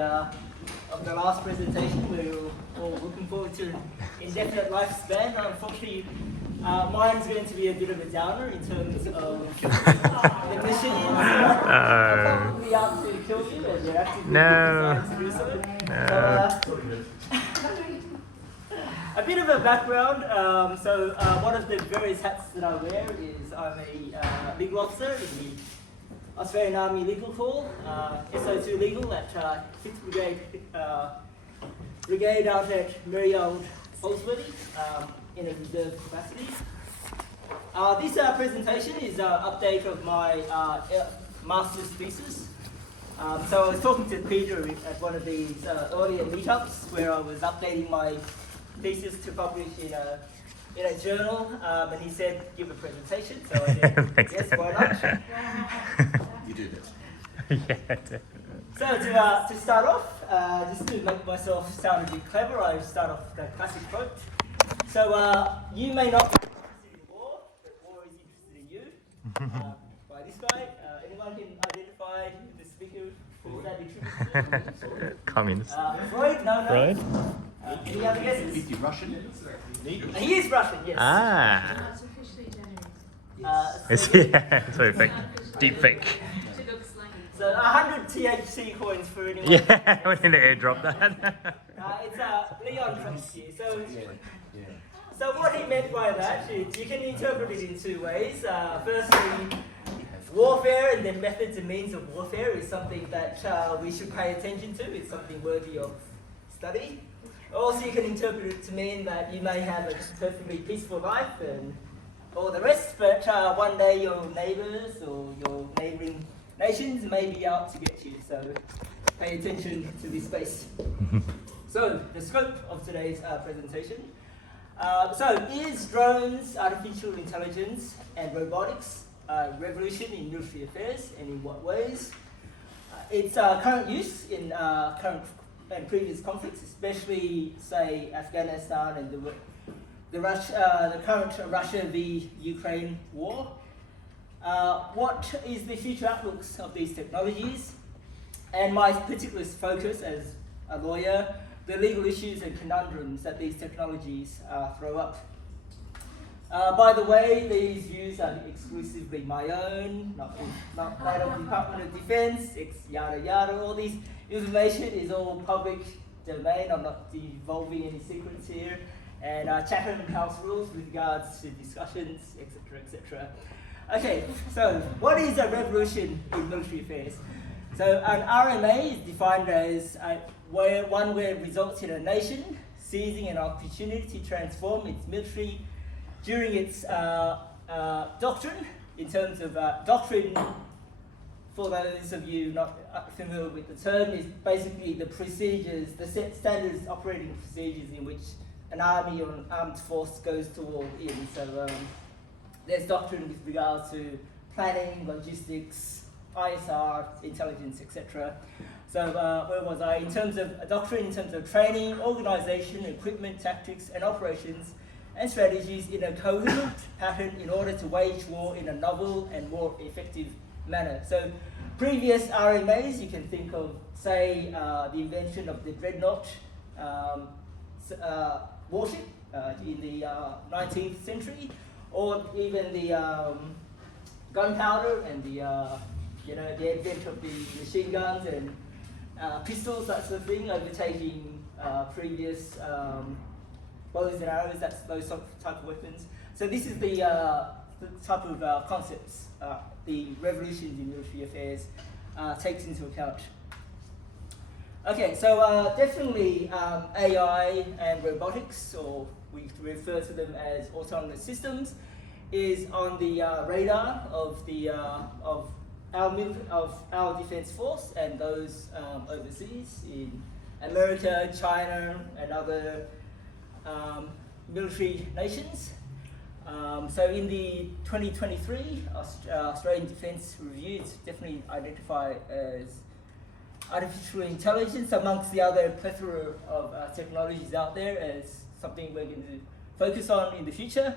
Of the last presentation, we were all looking forward to an indefinite lifespan. Unfortunately, mine's going to be a bit of a downer in terms of the mission. I'm probably out to kill you, and you're actively designed to do so. A bit of a background. One of the various hats that I wear is I'm a legal officer in the Australian Army Legal Corps, SO2 Legal at 5th Brigade out at Merry Old Holsworthy in a reserve capacity. This presentation is an update of my master's thesis. So I was talking to Peter at one of these earlier meetups where I was updating my thesis to publish in a journal, and he said, give a presentation, so I said, yes, why not? You do this. Yeah, definitely. So to start off, just to make myself sound a bit clever, I start off with a classic quote. So you may not be interested in war, but war is interested in you. By this guy, anyone can identify the speaker who's that interested? Communist. Freud? No. Freud? Any other guesses? Is he Russian? He is Russian, yes. Ah. That's officially generated. It's very fake. Deep fake. It looks like it. So 100 THC coins for anyone. Yeah, I went in to airdrop that. It's Leon Trotsky. So what he meant by that is you can interpret it in two ways. Firstly, warfare and then methods and means of warfare is something that we should pay attention to. It's something worthy of study. Also, you can interpret it to mean that you may have a perfectly peaceful life and all the rest, but one day your neighbours or your neighbouring nations may be out to get you, so pay attention to this space. So, the scope of today's presentation. Is drones, artificial intelligence and robotics a revolution in military affairs, and in what ways? Its current use in current and previous conflicts, especially, say, Afghanistan and the current Russia v Ukraine war. What is the future outlooks of these technologies? And my particular focus as a lawyer, the legal issues and conundrums that these technologies throw up. By the way, these views are exclusively my own, not that of the Department of Defense, yada yada. All this information is all public domain. I'm not divulging any secrets here. And Chatham House rules with regards to discussions, etc., etc. Okay, so what is a revolution in military affairs? So an RMA is defined as one where it results in a nation seizing an opportunity to transform its military during its doctrine. In terms of doctrine, for those of you not familiar with the term, is basically the procedures, the set standards operating procedures in which an army or an armed force goes to war in. So there's doctrine with regards to planning, logistics, ISR, intelligence, etc. So where was I? In terms of doctrine, in terms of training, organisation, equipment, tactics and operations and strategies in a coherent pattern in order to wage war in a novel and more effective manner. So previous RMAs, you can think of, say, the invention of the dreadnought warship in the 19th century, or even the gunpowder and the advent of the machine guns and pistols, that sort of thing, overtaking previous bows and arrows, those type of weapons. So this is the type of concepts the revolutions in military affairs takes into account. Okay, so definitely AI and robotics, or we refer to them as autonomous systems, is on the radar of our defense force and those overseas in America, China, and other military nations. So in the 2023 Australian Defence Review, it's definitely identified as artificial intelligence amongst the other plethora of technologies out there as something we're going to focus on in the future.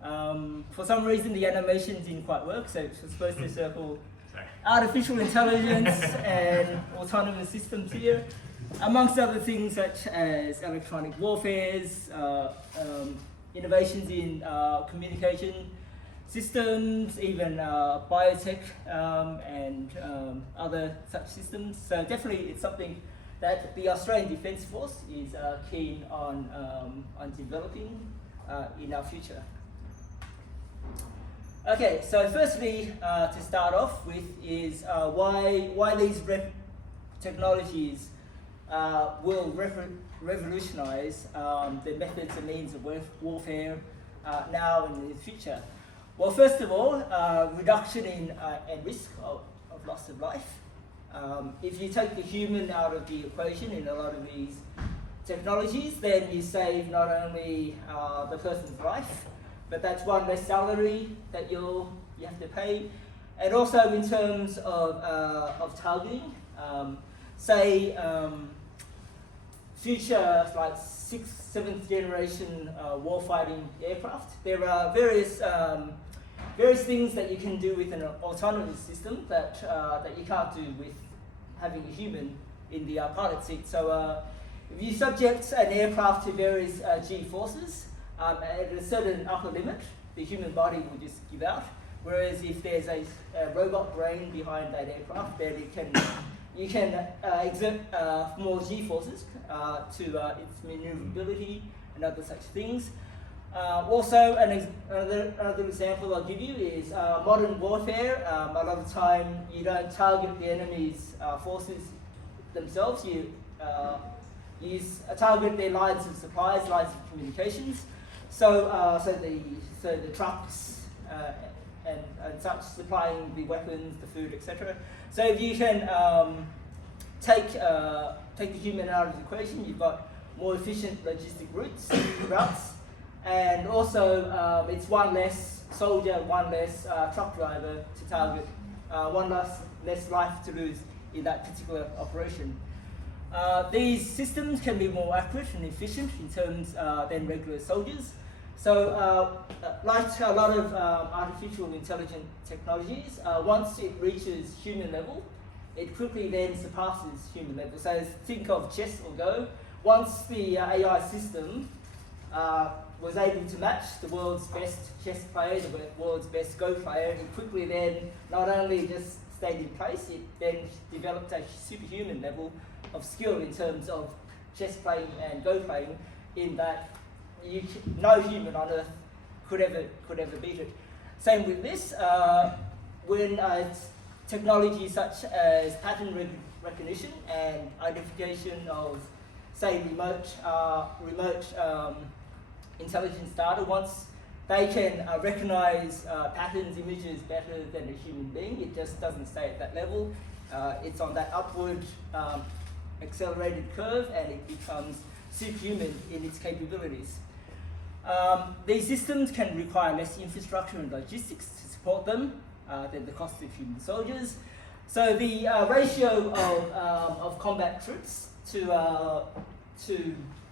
For some reason the animation didn't quite work, so it's supposed to circle artificial intelligence and autonomous systems here, amongst other things such as electronic warfares, innovations in communication systems, even biotech and other such systems. So definitely it's something that the Australian Defence Force is keen on developing in our future. Okay, so firstly, to start off with is why these technologies will revolutionize the methods and means of warfare now and in the future. Well, first of all, reduction in risk of loss of life. If you take the human out of the equation in a lot of these technologies, then you save not only the person's life, but that's one less salary that you have to pay, and also in terms of targeting. Say future like 6th, 7th generation warfighting aircraft. There are various things that you can do with an autonomous system that you can't do with having a human in the pilot seat. So if you subject an aircraft to various G forces at a certain upper limit, the human body will just give out. Whereas if there's a robot brain behind that aircraft, then you can exert more G forces to its maneuverability and other such things. Also, another example I'll give you is modern warfare. A lot of the time, you don't target the enemy's forces themselves. You target their lines of supplies, lines of communications. So the trucks and such supplying the weapons, the food, etc. So if you can take the human out of the equation, you've got more efficient logistic routes. And also, it's one less soldier, one less truck driver to target, one less life to lose in that particular operation. These systems can be more accurate and efficient in terms than regular soldiers. So, like a lot of artificial intelligence technologies, once it reaches human level, it quickly then surpasses human level. So think of chess or Go. Once the AI system was able to match the world's best chess player, the world's best Go player, it quickly then not only just stayed in place, it then developed a superhuman level of skill in terms of chess playing and Go playing, in that no human on earth could ever beat it. Same with this, when technology such as pattern recognition and identification of, say, remote intelligence data, once they can recognize patterns, images better than a human being, it just doesn't stay at that level. It's on that upward accelerated curve, and it becomes superhuman in its capabilities. These systems can require less infrastructure and logistics to support them than the cost of human soldiers. So the ratio of combat troops to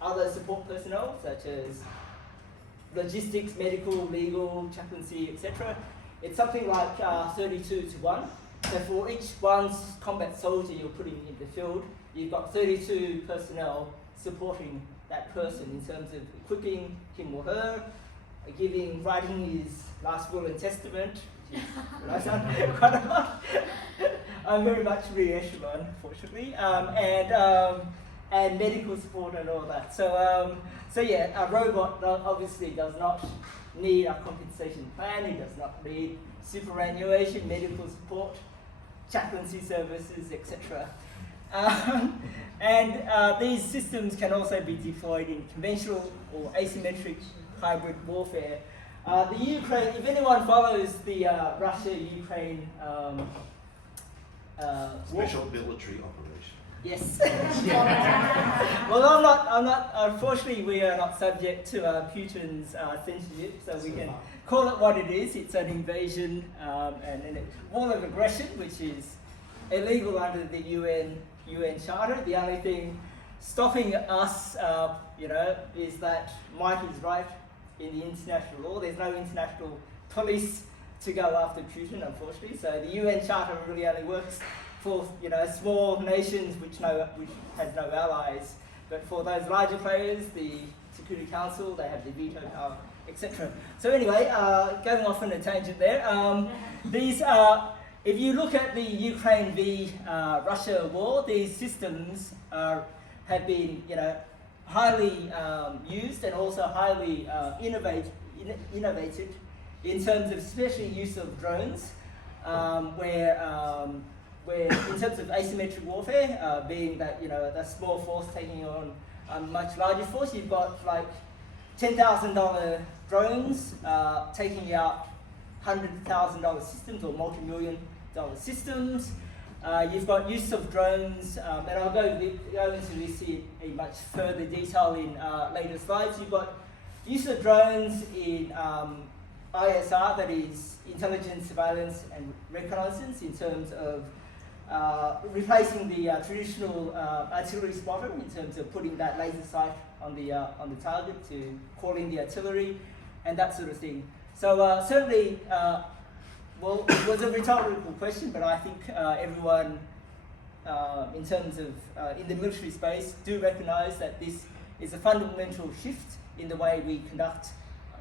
other support personnel, such as logistics, medical, legal, chaplaincy, etc., it's something like 32:1. So for each one combat soldier you're putting in the field, you've got 32 personnel supporting that person in terms of equipping him or her, writing his last will and testament, which is what I sound quite a lot. I'm very much re-echelon, fortunately, and medical support and all that. So yeah, a robot obviously does not need a compensation plan. It does not need superannuation, medical support, chaplaincy services, etc. These systems can also be deployed in conventional or asymmetric hybrid warfare. The Ukraine, if anyone follows the Russia-Ukraine Special military operation. Yes. Well, I'm not. Unfortunately, we are not subject to Putin's censorship, so we can call it what it is. It's an invasion and a war of aggression, which is illegal under the UN Charter. The only thing stopping us, is that might is right in the international law. There's no international police to go after Putin, unfortunately. So the UN Charter really only works for small nations which has no allies. But for those larger players, the Security Council, they have the veto power, etc. So anyway, going off on a tangent there. If you look at the Ukraine v Russia war, these systems have been highly used and also highly innovated in terms of especially use of drones, where in terms of asymmetric warfare, being that a small force taking on a much larger force, you've got like $10,000 drones taking out $100,000 systems or multi-million-dollar systems. You've got use of drones, and I'll go into this in much further detail in later slides. You've got use of drones in ISR, that is intelligence, surveillance, and reconnaissance, in terms of replacing the traditional artillery spotter, in terms of putting that laser sight on the target to call in the artillery and that sort of thing. So certainly, well, it was a rhetorical question, but I think everyone, in terms of in the military space, do recognise that this is a fundamental shift in the way we conduct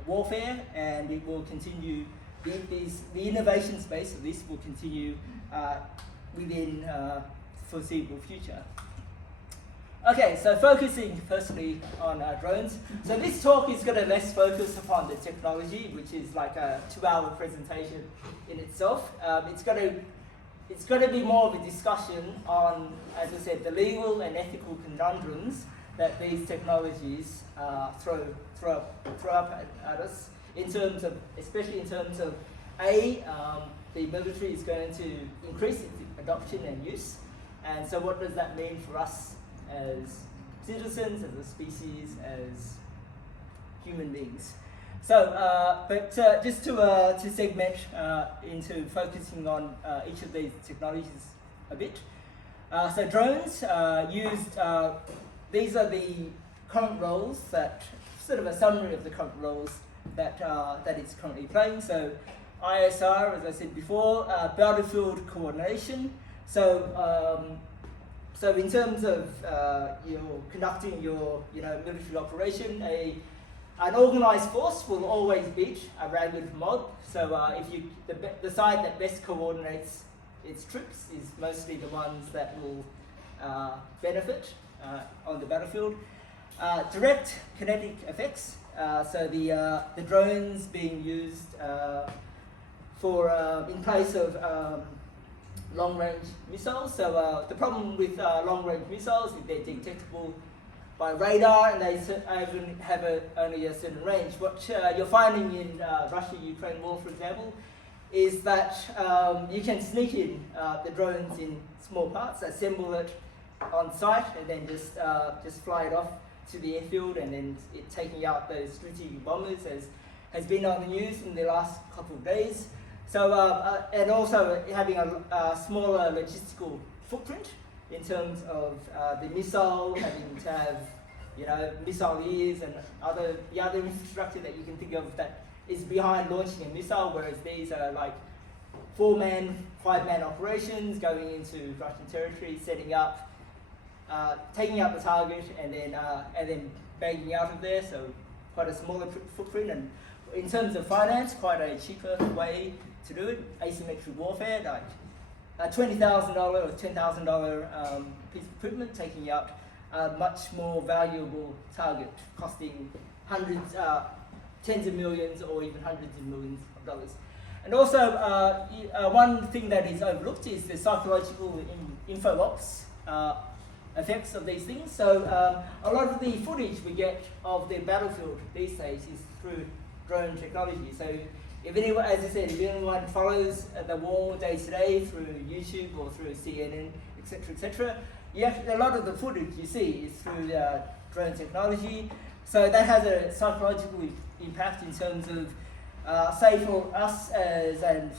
warfare, and it will continue. The innovation space of this will continue within foreseeable future. Okay, so focusing firstly on drones. So this talk is going to less focus upon the technology, which is like a 2-hour presentation in itself. It's going to be more of a discussion on, as I said, the legal and ethical conundrums that these technologies throw up at us, in terms of, especially in terms of the military is going to increase its adoption and use, and so what does that mean for us as citizens, as a species, as human beings? So, just to segment into focusing on each of these technologies a bit. So drones used. These are the current roles that, sort of a summary of the current roles that it's currently playing. So ISR, as I said before, battlefield coordination. So in terms of conducting your military operation, an organised force will always beat a ragged mob. So if the side that best coordinates its troops is mostly the ones that will benefit on the battlefield. Direct kinetic effects. So the drones being used in place of long-range missiles. So the problem with long-range missiles is they're detectable by radar, and they even have only a certain range. What you're finding in Russia-Ukraine war, for example, is that you can sneak in the drones in small parts, assemble it on site, and then just fly it off to the airfield, and then it taking out those strategic bombers, as has been on the news in the last couple of days. So and also having a smaller logistical footprint in terms of the missile, having to have missile ears and the other infrastructure that you can think of that is behind launching a missile, whereas these are like 4-man, 5-man operations going into Russian territory, setting up, taking out the target, and then banging out of there. So quite a smaller footprint, and in terms of finance, quite a cheaper way to do it. Asymmetric warfare, like a $20,000 or $10,000 piece of equipment taking out a much more valuable target, costing tens of millions or even hundreds of millions of dollars. And also, one thing that is overlooked is the psychological info ops effects of these things. So a lot of the footage we get of the battlefield these days is through drone technology. So if anyone, as I said, if anyone follows the war day to day through YouTube or through CNN, etc., a lot of the footage you see is through drone technology. So that has a psychological impact in terms of, say, for us as an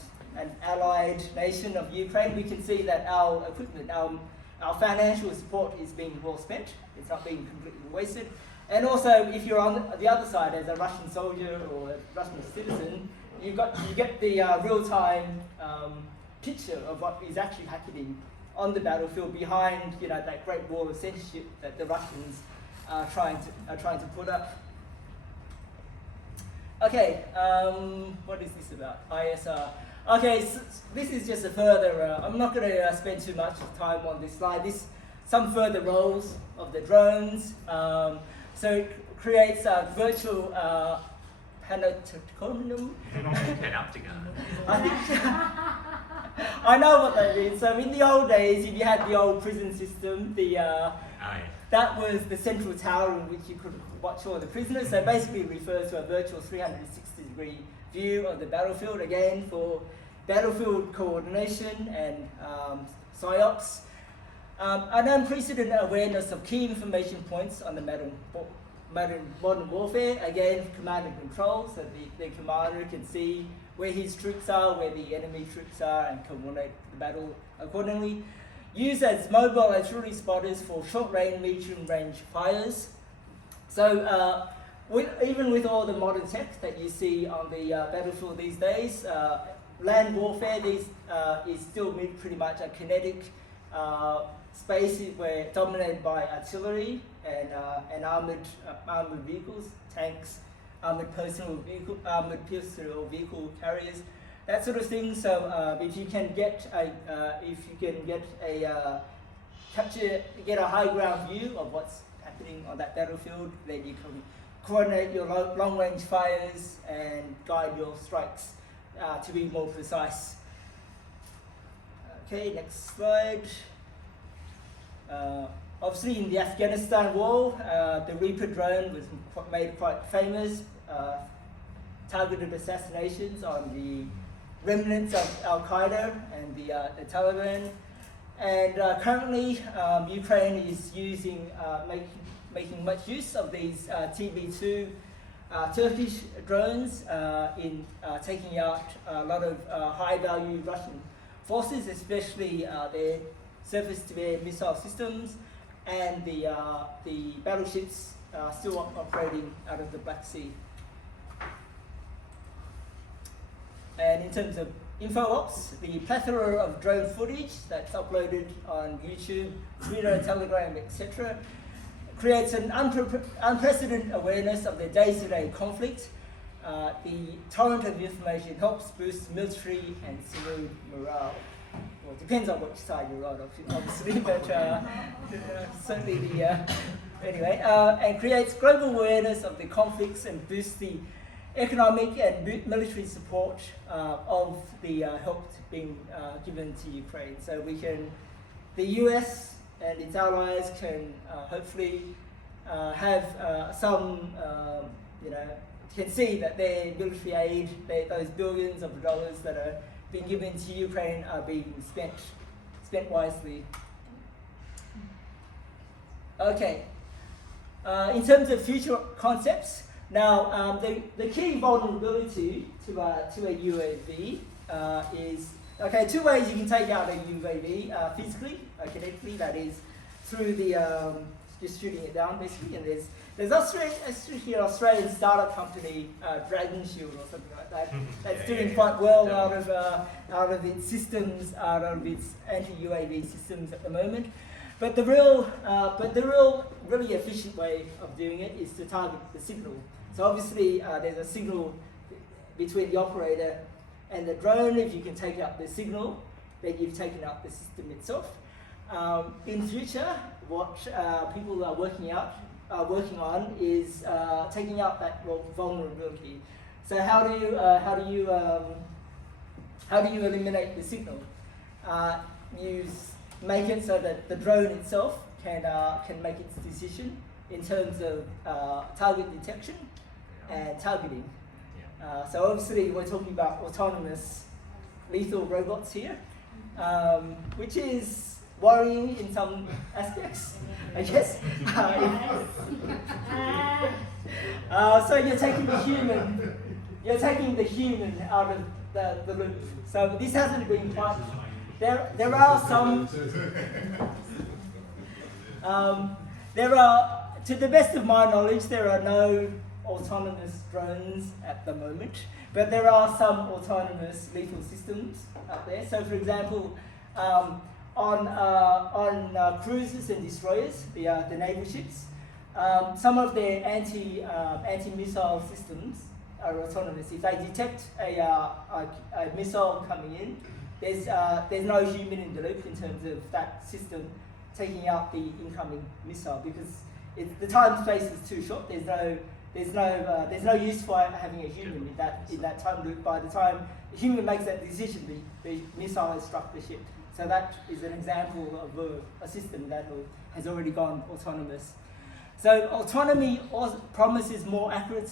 allied nation of Ukraine, we can see that our equipment, our financial support is being well spent. It's not being completely wasted. And also, if you're on the other side as a Russian soldier or a Russian citizen, you get the real-time picture of what is actually happening on the battlefield behind that great wall of censorship that the Russians are trying to put up. Okay, what is this about? ISR. Okay, so this is just a further. I'm not going to spend too much time on this slide. Some further roles of the drones. So it creates a virtual panopticon. I think I know what that means. So in the old days, if you had the old prison system, that was the central tower in which you could watch all the prisoners. So basically it refers to a virtual 360-degree view of the battlefield, again for battlefield coordination and PSYOPs. An unprecedented awareness of key information points on the modern warfare, again command and control, so the commander can see where his troops are, where the enemy troops are, and coordinate the battle accordingly. Used as mobile artillery spotters for short-range, medium-range fires. So even with all the modern tech that you see on the battlefield these days, land warfare is still pretty much a kinetic space where dominated by artillery and armored vehicles, tanks, armored personal vehicle carriers, that sort of thing. So if you can get a high ground view of what's happening on that battlefield, then you can coordinate your long range fires and guide your strikes to be more precise. Okay, next slide. Obviously, in the Afghanistan war, the Reaper drone was made quite famous. Targeted assassinations on the remnants of Al Qaeda and the Taliban. And currently, Ukraine is making much use of these TB2 Turkish drones in taking out a lot of high-value Russian forces, especially their surface-to-air missile systems and the battleships still operating out of the Black Sea. And in terms of info ops, the plethora of drone footage that's uploaded on YouTube, Twitter, Telegram, etc., creates an unprecedented awareness of the day-to-day conflict. The torrent of information helps boost military and civil morale. Well, it depends on which side you're on, obviously, but certainly anyway, and creates global awareness of the conflicts and boosts the economic and military support of the help being given to Ukraine. So the US and its allies can hopefully have can see that their military aid, those billions of dollars that are being given to Ukraine are being spent wisely. Okay, in terms of future concepts, now the key vulnerability to a UAV is, okay, two ways you can take out a UAV, physically, kinetically, that is through the, just shooting it down basically, and there's an Australian startup company, Dragon Shield or something like that, that's doing quite well out of its systems, out of its anti-UAV systems at the moment. But the real really efficient way of doing it is to target the signal. So obviously there's a signal between the operator and the drone. If you can take out the signal, then you've taken out the system itself. In future, what people are working on is taking out that vulnerability. So how do you eliminate the signal? You make it so that the drone itself can make its decision in terms of target detection and targeting. So obviously we're talking about autonomous lethal robots here, which is worrying in some aspects, I guess. So you're taking the human out of the loop. So this hasn't been quite. There are some. To the best of my knowledge, there are no autonomous drones at the moment, but there are some autonomous lethal systems out there. So, for example, on cruisers and destroyers, the naval ships, some of their anti-missile systems are autonomous. If they detect a missile coming in, there's no human in the loop in terms of that system taking out the incoming missile, because the time space is too short. There's no use for having a human in that time loop. By the time the human makes that decision, the missile has struck the ship. So that is an example of a system that has already gone autonomous. So autonomy also promises more accurate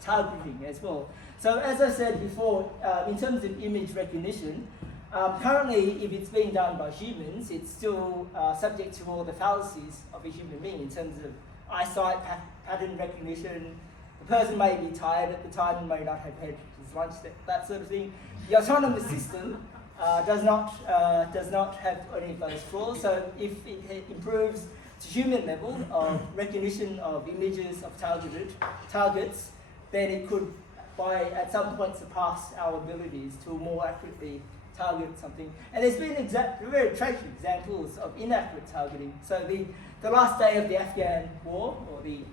targeting as well. So as I said before, in terms of image recognition, currently if it's being done by humans, it's still subject to all the fallacies of a human being in terms of eyesight, pattern recognition. The person may be tired at the time and may not have had his lunch, that sort of thing. The autonomous system does not have any of those flaws. So if it improves to human level of recognition of images of targets, then it could, at some point, surpass our abilities to more accurately target something. And there's been very tragic examples of inaccurate targeting. So the last day of the Afghan war, or the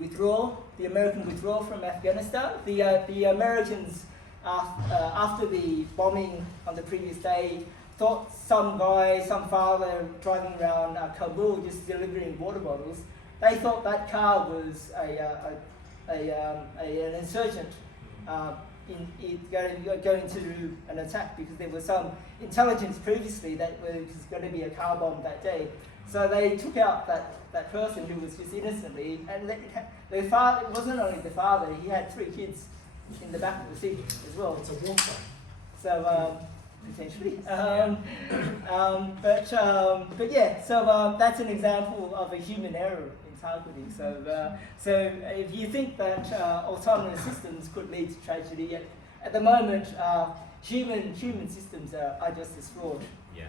withdrawal, the American withdrawal from Afghanistan, the Americans, after the bombing on the previous day, thought some father driving around Kabul just delivering water bottles, they thought that car was an insurgent going to do an attack, because there was some intelligence previously that there was going to be a car bomb that day. So they took out that person who was just innocently, and the father, it wasn't only the father, he had 3 kids in the back of the seat as well. It's a war crime. So, potentially. But yeah, so that's an example of a human error in targeting. So if you think that autonomous systems could lead to tragedy, at the moment, human systems are just as flawed. Yeah.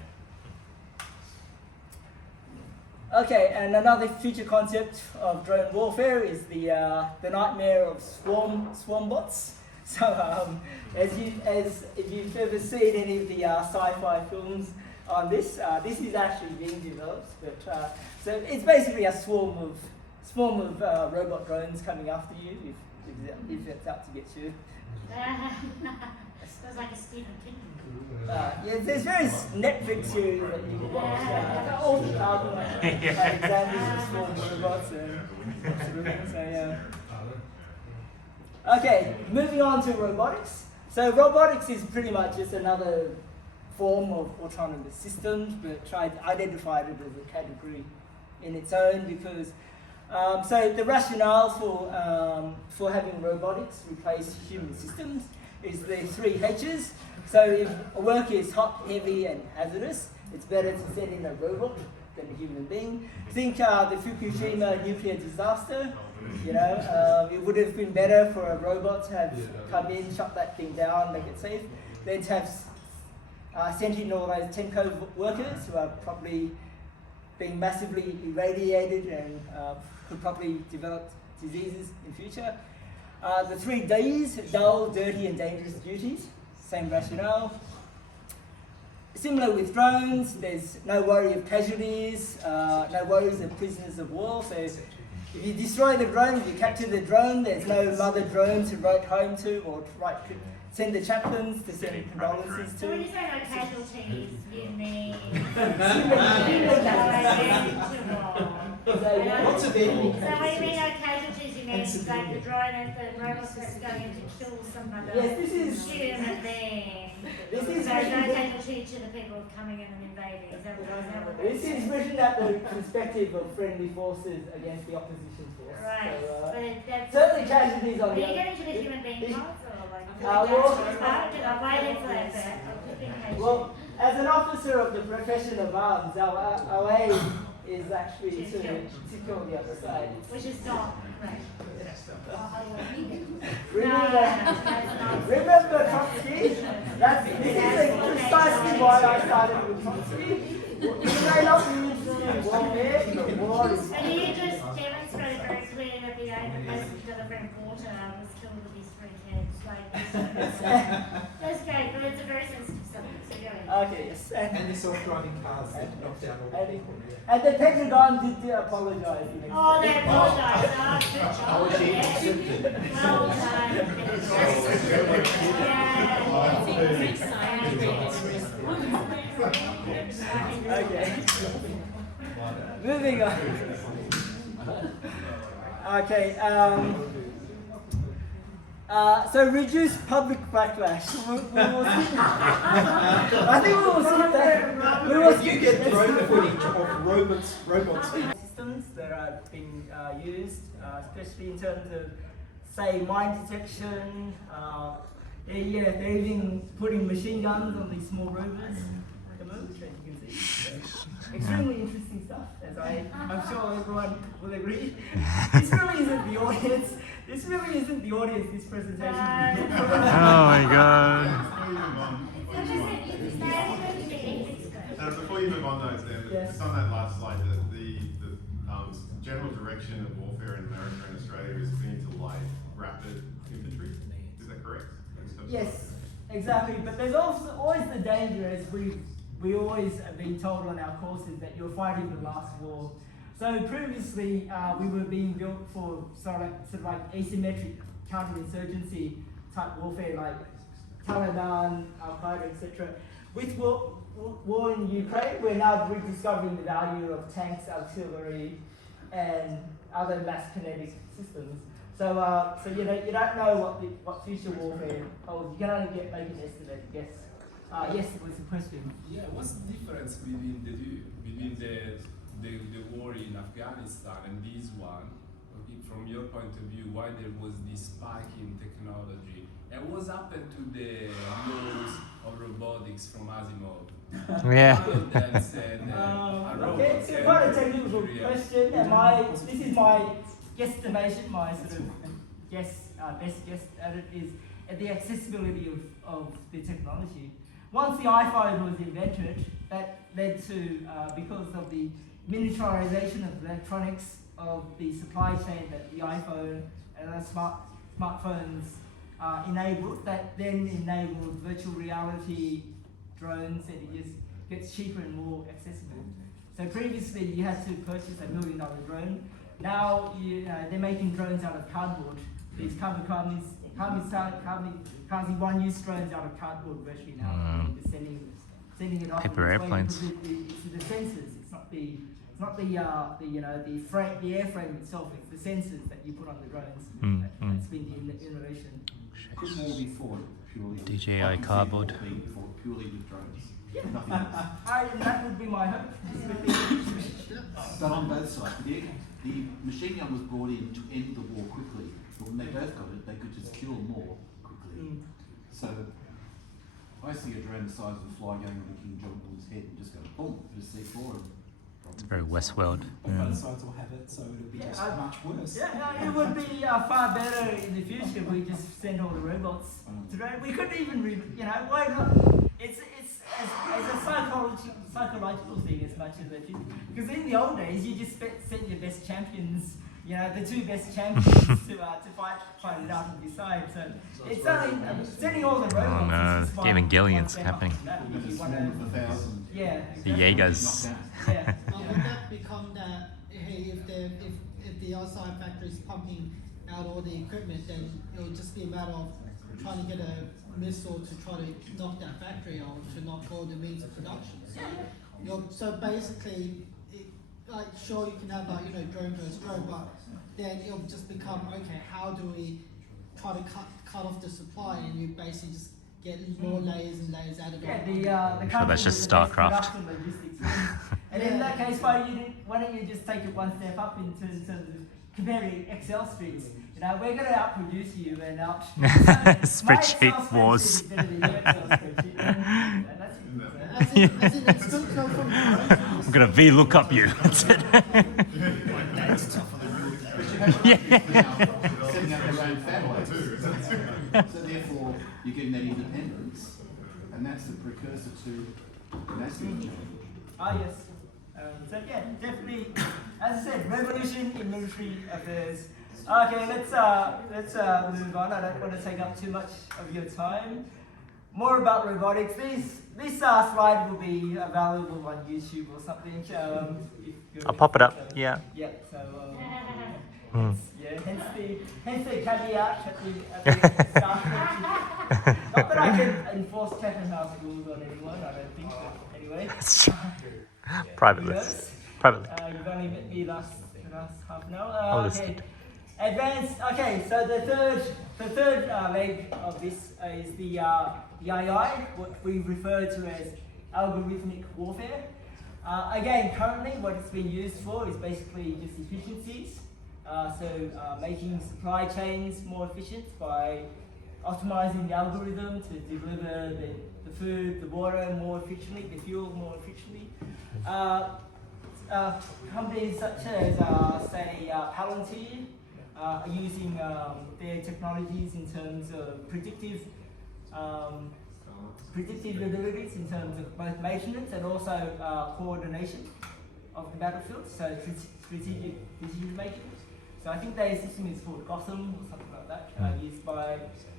Okay, and another future concept of drone warfare is the nightmare of swarm bots. So, if you've ever seen any of the sci-fi films on this, this is actually being developed. But so it's basically a swarm of robot drones coming after you if it's out to get you. Sounds like a Stephen King. Yeah, there's various Netflix series that you can watch. All the examples of swarm robots and so yeah. Okay, moving on to robotics. So robotics is pretty much just another form of autonomous systems, but identified it as a category in its own, because so the rationale for having robotics replace human systems is the 3 H's. So if work is hot, heavy, and hazardous, it's better to send in a robot than a human being. Think the Fukushima nuclear disaster. You know, it would have been better for a robot to have come in, shut that thing down, make it safe, than to have sent in all those TEMCO workers who are probably being massively irradiated and could probably develop diseases in future. The 3 Ds, dull, dirty, and dangerous duties, same rationale. Similar with drones, there's no worry of casualties, no worries of prisoners of war. So if you destroy the drone, if you capture the drone, there's no mother drone to write home to or send the chaplains to send condolences to. So when you say no casualties, you mean Lots of enemy. So when you mean no casualties, you mean like the drone and the robots is going to kill somebody. Yes, this is human being. This is so no casualty to the people coming in and invading. Is that what this is written at the perspective of friendly forces against the opposition force. Right. So, but that's certainly casualties on are the you other. getting to the human being parts or like? Well, Why did I say that? Well, as an officer of the profession of arms, our aim is actually to kill the other side. Which is not right. Remember Trotsky? This is precisely why I started with Trotsky. You may not be interested warfare, you've got war is... And you just demonstrated very clearly that the only person delivering water was killed with his 3 kids. Like, that's great, but it's a very sensitive subject, so go ahead. Okay, yes. And the self-driving cars that knock down all the people. And the Pentagon did apologize. Oh, they apologise. Oh, good job. Oh, she Yeah. accepted. Well done. Okay. Moving on. Okay. So reduce public backlash. I think we will see that. You get drone footage of robots. Systems that are being used, especially in terms of, say, mine detection. They're even putting machine guns on these small rovers at the moment, as you can see. Extremely interesting stuff, as I'm sure everyone will agree. This really isn't the audience. This presentation. Oh my god. Before you move on though, Sam, Yes. just on that last slide, the general direction of warfare in America and Australia is being to light rapid infantry. Is that correct? Yes, exactly. But there's also always the danger, as we always have been told on our courses, that you're fighting the last war. So previously, we were being built for sort of like asymmetric counterinsurgency type warfare, like Taliban, Al Qaeda, etc. With war in Ukraine, we're now rediscovering the value of tanks, artillery, and other mass kinetic systems. So you don't know what future warfare holds. You can only make an estimate. Yes. Yes, it was a question. Yeah, what's the difference between the war in Afghanistan and this one? Okay, from your point of view, why there was this spike in technology, and what happened to the laws of robotics from Asimov? Yeah. One of them said Okay, it's quite a technical question, and this is my guesstimation, my sort of best guess at it is at the accessibility of the technology. Once the iPhone was invented, that led to, because of the miniaturization of electronics of the supply chain that the iPhone and the smartphones enabled, that then enabled virtual reality drones, and it just gets cheaper and more accessible. So previously you had to purchase $1 million drone. Now they're making drones out of cardboard. These cardboard companies one-use drones out of cardboard virtually now. Just sending it off. Paper airplanes. It's the sensors. It's not the airframe itself. It's the sensors that you put on the drones. That's been the innovation. Could more be fought purely with DJI cardboard. purely with drones. Yeah. Nothing else. That would be my hope. But on both sides, the machine gun was brought in to end the war quickly. But when they both got it, they could just kill more quickly. So I see a drone the size of a fly going over King Jong-un's head and just go boom, just C4 and It's very Westworld. But both sides will have it, so it'll be just much worse. Yeah, it would be far better in the future if we just send all the robots to drone. We could even, why not? It's as a psychological thing as much as a physical. Because in the old days, you just sent your best champions, the two best champions to fight it out on your side. So it's only sending all the robots. Oh no, is just Game one Gillian's step happening. up. There's a swarm of 1,000. Yeah, The exactly. Jaegers. Yeah. Would that become that, hey, if the outside factory is pumping out all the equipment, then it would just be a matter of trying to get a missile to try to knock that factory or to knock all the means of production. So basically, sure you can have drone versus drone, but then it'll just become, okay, how do we try to cut off the supply, and you basically just get more layers and layers added on. The Sure, that's just StarCraft. And in that case, why don't you just take it one step up in terms of comparing Excel streets? We're going to outproduce you and out. Spreadsheet wars. As in it's going to go from I'm gonna VLOOKUP you. That's it. Setting up their own families. So therefore, you're getting that independence, and that's the precursor to massive change. Yes. So yeah, definitely, as I said, revolution in military affairs. Okay, let's move on. I don't want to take up too much of your time. More about robotics. This slide will be available on YouTube or something. If you're I'll pop it up. interested. Yeah. Yeah. So Mm. yeah, hence the caveat at the start. Not that I can enforce cat and mouse rules on anyone. I don't think. But anyway. Privately. Yes. Privately. You've only met me last half an hour. I'll Okay. listen. Advanced. Okay, so the third leg of this is the AI, what we refer to as algorithmic warfare. Again, currently what it's been used for is basically just efficiencies. Making supply chains more efficient by optimizing the algorithm to deliver the food, the water more efficiently, the fuel more efficiently. Companies such as, Palantir are using their technologies in terms of predictive abilities in terms of both maintenance and also coordination of the battlefield, so strategic decision making. So I think their system is called Gotham or something like that, used by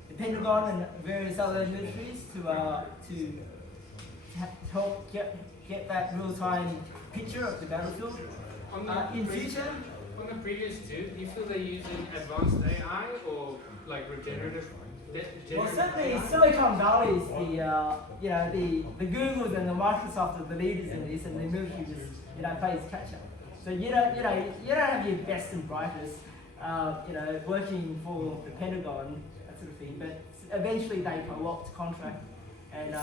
the Pentagon and various other militaries to help get that real-time picture of the battlefield. In future, on the previous two, do you feel they're using advanced AI or like regenerative? well, certainly Silicon Valley is the Googles and the Microsoft are the leaders in this, and the military just plays catch up. So you don't have your best and brightest working for the Pentagon, that sort of thing. But eventually they co-opt contract and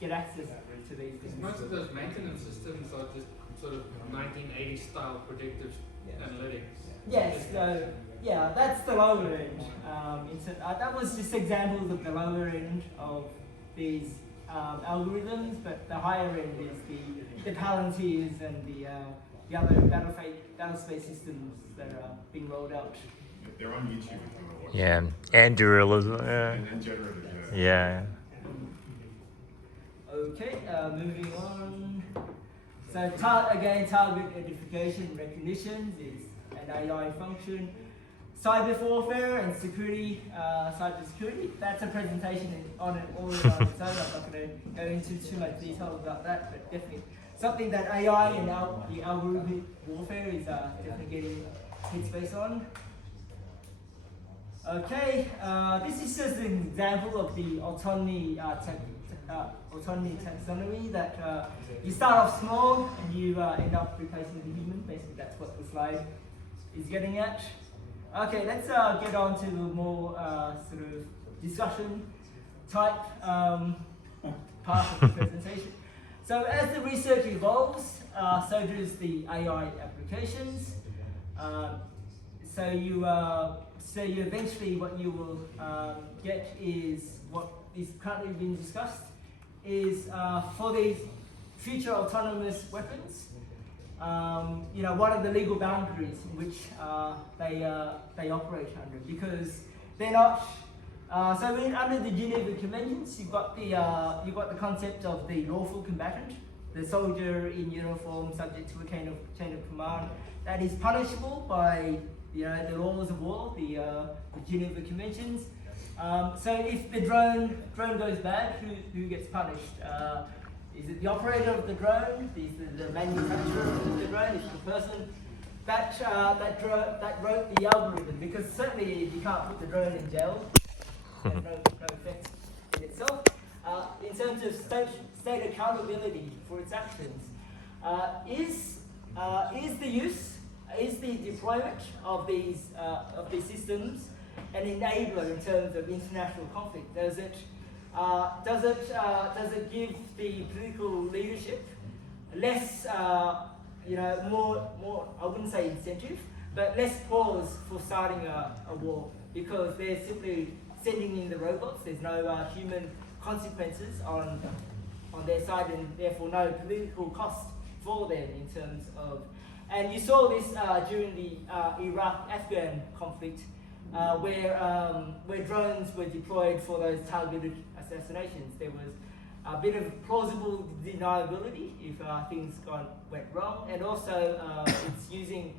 get access to these things. Most of those maintenance systems are just sort of 1980s style predictive analytics. Yes, so yeah, that's the lower end. That was just examples of the lower end of these algorithms, but the higher end is the Palantirs and the other battlespace systems that are being rolled out. They're on YouTube if you want to watch Yeah. them. And Dural as well. And generative, yeah. Yeah. Okay, moving on. So target identification recognition is an AI function. Cyber warfare and security, cyber security. That's a presentation on it all on its own. I'm not going to go into too much detail about that, but definitely something that AI and the algorithmic warfare is definitely getting headspace on. Okay, this is just an example of the autonomy taxonomy that you start off small and you end up replacing the human. Basically, that's what the slide is getting at. Okay, let's get on to the more sort of discussion type part of the presentation. So as the research evolves, so does the AI applications. So you eventually what you will get is what is currently being discussed is for these future autonomous weapons. What are the legal boundaries in which they operate under? Because they're not. Under the Geneva Conventions, you've got the concept of the lawful combatant, the soldier in uniform, subject to a chain of command, that is punishable by the laws of war, the Geneva Conventions. So if the drone goes bad, who gets punished? Is it the operator of the drone? Is it the manufacturer of the drone? Is it the person that wrote the algorithm? Because certainly you can't put the drone in jail. It has no effect in itself. In terms of state accountability for its actions, is the deployment of these systems an enabler in terms of international conflict? Does it give the political leadership less, more, I wouldn't say incentive, but less pause for starting a war, because they're simply sending in the robots. There's no human consequences on their side, and therefore no political cost for them in terms of. And you saw this during the Iraq-Afghan conflict, where drones were deployed for those targeted assassinations. There was a bit of plausible deniability if things went wrong, and also it's using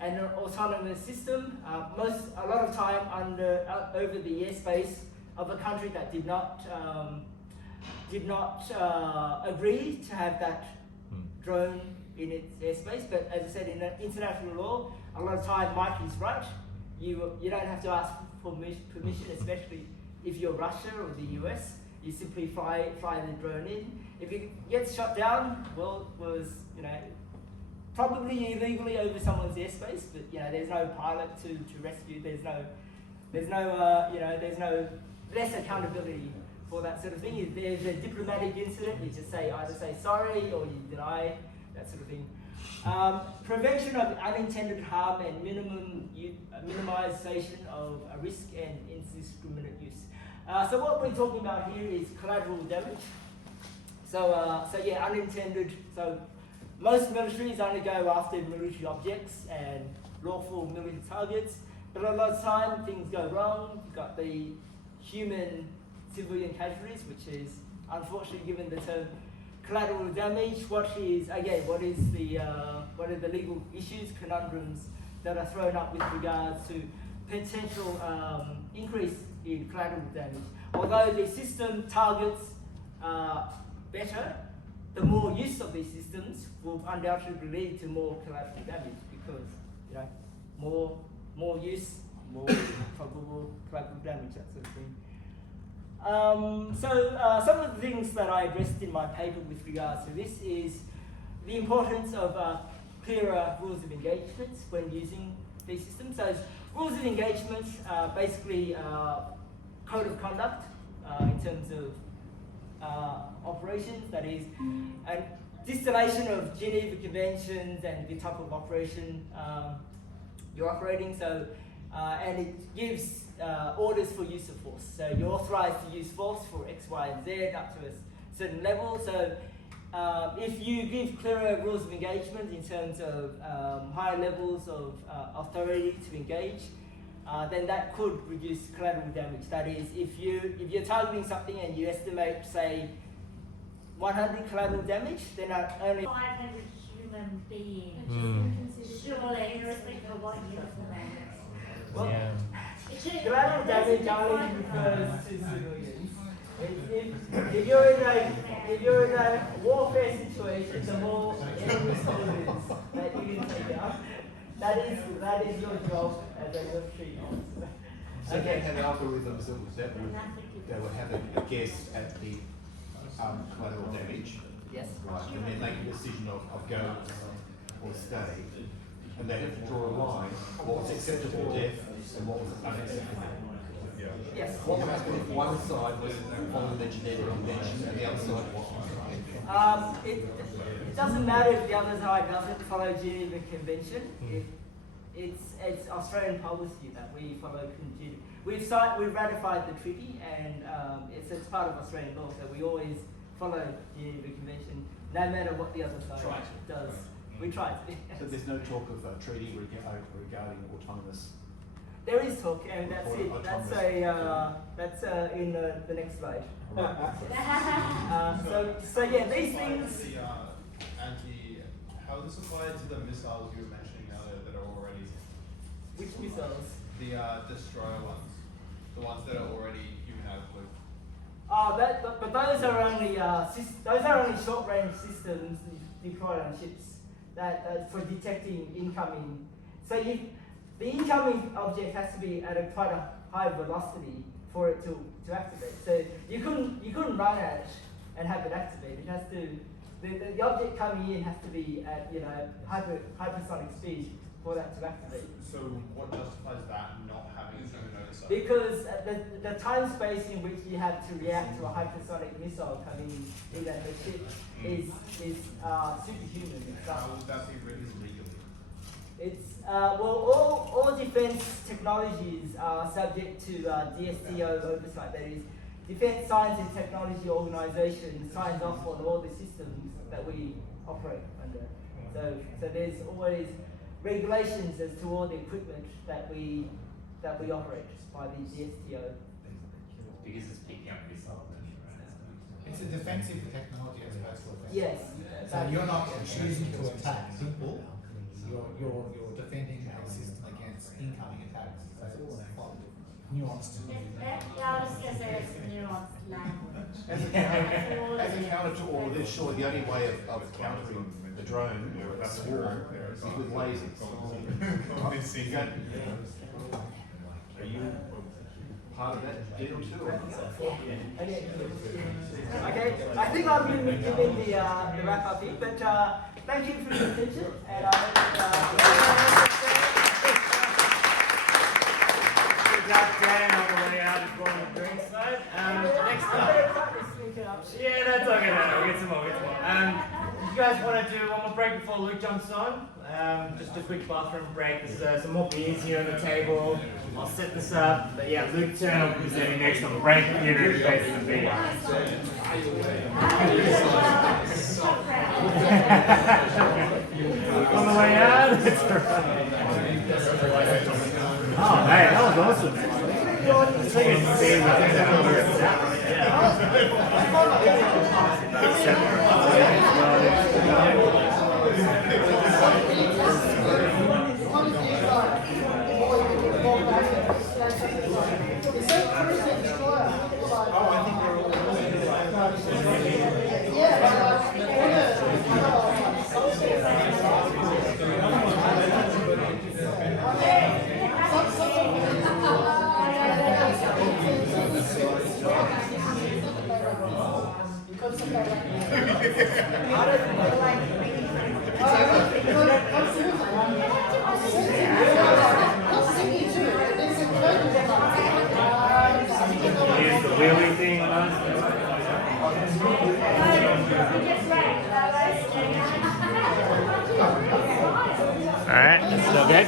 an autonomous system. A lot of time over the airspace of a country that did not agree to have that drone in its airspace. But as I said, in international law, a lot of time Mike is right. You don't have to ask for permission, especially if you're Russia or the US. You simply fly the drone in. If it gets shot down, well, it was probably illegally over someone's airspace, but there's no pilot to rescue. There's no less accountability for that sort of thing. If there's a diplomatic incident, you just either say sorry or you deny, that sort of thing. Prevention of unintended harm and minimization of risk and indiscriminate use. So what we're talking about here is collateral damage. So yeah, unintended. So most militaries only go after military objects and lawful military targets, but a lot of time things go wrong. You've got the human civilian casualties, which is unfortunately given the term collateral damage. What are the legal issues, conundrums that are thrown up with regards to potential increase in collateral damage? Although the system targets better, the more use of these systems will undoubtedly lead to more collateral damage because more use, more probable collateral damage, that sort of thing. Some of the things that I addressed in my paper with regards to this is the importance of clearer rules of engagement when using these systems. So rules of engagement are basically code of conduct in terms of operations, that is, a distillation of Geneva Conventions and the type of operation you're operating. So, and it gives orders for use of force. So you're authorized to use force for X, Y, and Z up to a certain level. So if you give clearer rules of engagement in terms of higher levels of authority to engage, then that could reduce collateral damage. That is, if you're targeting something and you estimate, say, 100 collateral damage, then only 500 human beings. Considered Surely, irrespective of what uniform that is. Well, Yeah. collateral damage only refers to civilians. If you're in a warfare situation, the more enemy civilians that you can take out, that is your job as a military officer. So they had algorithms that would have a guess at the collateral damage. Yes. Right, and then make a decision of go or stay, and they have to draw a line. What was acceptable death and what was unacceptable? Yes. What happened if one side was following the Geneva Convention and the other side wasn't? It doesn't matter if the other side doesn't follow Geneva Convention. It's Australian policy that we follow Geneva. We've ratified the treaty, and it's part of Australian law, so we always follow Geneva Convention, no matter what the other side does. We try to. So there's no talk of a treaty regarding autonomous. There is talk, and that's it. That's in the next slide. So yeah, these things. How does this apply to the missiles you were mentioning earlier that are already? Which missiles? The destroyer ones, the ones that are already human output. But those are only short-range systems deployed on ships that for detecting incoming. So the incoming object has to be at quite a high velocity for it to activate. So you couldn't run at it and have it activate. It has to the object coming in has to be at hypersonic speed for that to activate. So what justifies that not having a human oversight? Because the time space in which you have to react to a hypersonic missile coming in at the ship is superhuman. How would that be written legally? It's all defense technologies are subject to DSTO oversight. That is, Defense Science and Technology Organization signs off on all the systems that we operate under. So there's always regulations as to all the equipment that we operate by the DSTO. Because it's picking up missiles. It's a defensive technology as opposed to offensive. Yes. So you're not choosing to attack people. You're defending a system against incoming attacks. So it's quite nuanced. I was just going to say it's nuanced language. As a counter to all of this, surely the only way of countering the drone or a swarm is with lasers. Are you part of that deal too? Or not? Okay, I think I'm going to begin the wrap up here, but thank you for your attention, and I Good job, Tran, on the way out before the drinks, though. Next up. Yeah, that's okay, no, we'll get some more, you guys want to do one more break before Luke jumps on? Just a quick bathroom break. There's some more beers here on the table. I'll set this up. But yeah, Luke Tran will be presenting next on the break. You know, facing the beer. On the way out? Oh, hey, that was awesome. It's like a scene where it's out. Here's the wheelie thing. Alright, still good?